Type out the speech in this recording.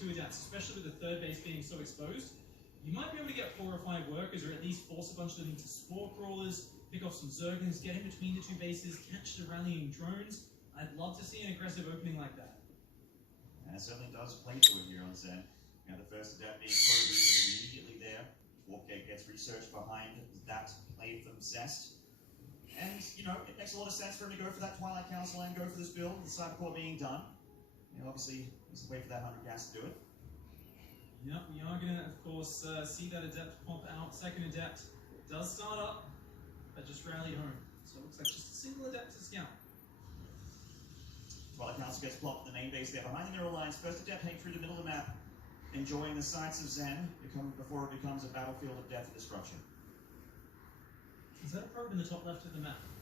2 adapts, especially with the third base being so exposed. You might be able to get 4 or 5 workers, or at least force a bunch of them into spore crawlers, pick off some zerglings, get in between the 2 bases, catch the rallying drones. I'd love to see an aggressive opening like that. And it certainly does play to it here on Zen. You know, the first adapt being quite immediately there. Warpgate gets researched behind that play from Zest. And, you know, it makes a lot of sense for him to go for that Twilight Council and go for this build, the Cybercore being done. You know, obviously, he's wait for that 100 gas to do it. Yep, we are going to, of course, see that Adept pop out. Second Adept does start up, but just rallied home. So it looks like just a single Adept to scout. Twilight Council gets plopped in the main base there behind the Neural Lines. First Adept heading through the middle of the map, enjoying the sights of Zen before it becomes a battlefield of death and destruction. Is that a probe in the top left of the map?